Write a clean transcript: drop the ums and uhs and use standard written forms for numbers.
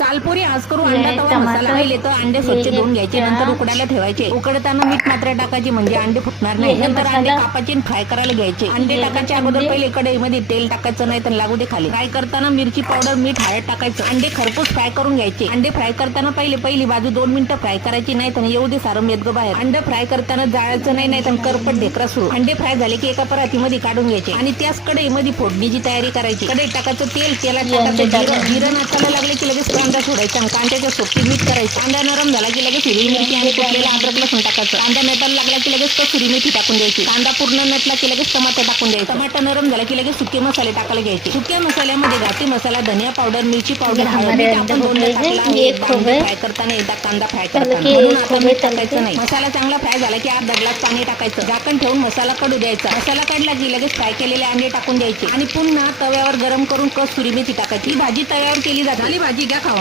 चालपुरी आज करू अंडा तवा मसाला. पहिले तर अंडे स्वच्छ धुवून घ्यायचे, नंतर उकडायला ठेवायचे. उकडताना मीठ मात्र टाकायचे म्हणजे अंडे फुटणार नाही. नंतर अंडे कापायचे आणि फ्राय करायला घ्यायचे. अंडे टाकायच्या अगोदर पहिले कढईमध्ये तेल टाकायचं, नाही तर लागू दे खाली. फ्राय करताना मिरची पावडर, मीठ, हळद टाकायचं. अंडे खरपूस फ्राय करून घ्यायचे. अंडे फ्राय करताना पहिली बाजू 2 मिनिटं फ्राय करायची, नाही तर येऊ दे सारं मेदगं बाहेर. अंडे फ्राय करताना जाळायचं नाही, नाही तर करपट ढेकरा सुरू. अंडे फ्राय झाले की एका परातीमध्ये काढून घ्यायचे आणि त्याच कढईमध्ये फोडणीची तयारी करायची. कढईत टाकायचं तेल, तेलात टाकायचं जिरं नाचायला लागले की लगेच कांदा सोडायचा. कांद्याच्या सोबती मीठ करायचं. कांदा नरम झाला की लगेच हिरवी मिरची आणि कुटलेला अद्रक लसूण टाकायचं. कांदा नटायला लागला की लगेच कसुरी मेथी टाकून द्यायची. कांदा पूर्ण नटला की लगेच टमाटर टाकून द्यायचं. टमाटर नरम झाला की लगेच सुके मसाले टाकायला घ्यायचे. सुक्या मसाल्यामध्ये घाटी मसाला, धनिया पावडर, मिरची पावडर, हळद टाकून दोनदा टाकला आहे. फ्राय करताना एकदा कांदा फ्राय करताना म्हणून आता मीठ टाकायचं नाही. मसाला चांगला फ्राय झाला की अर्धा ग्लास पाणी टाकायचं. झाकण ठेवून मसाला कडू द्यायचा. मसाला काढला की लगेच फ्राय केलेले अंडे टाकून द्यायचे आणि पुन्हा तव्यावर गरम करून कसुरी मेथी टाकायची. भाजी तव्यावर केली जाते. भाजी घ्या खावा.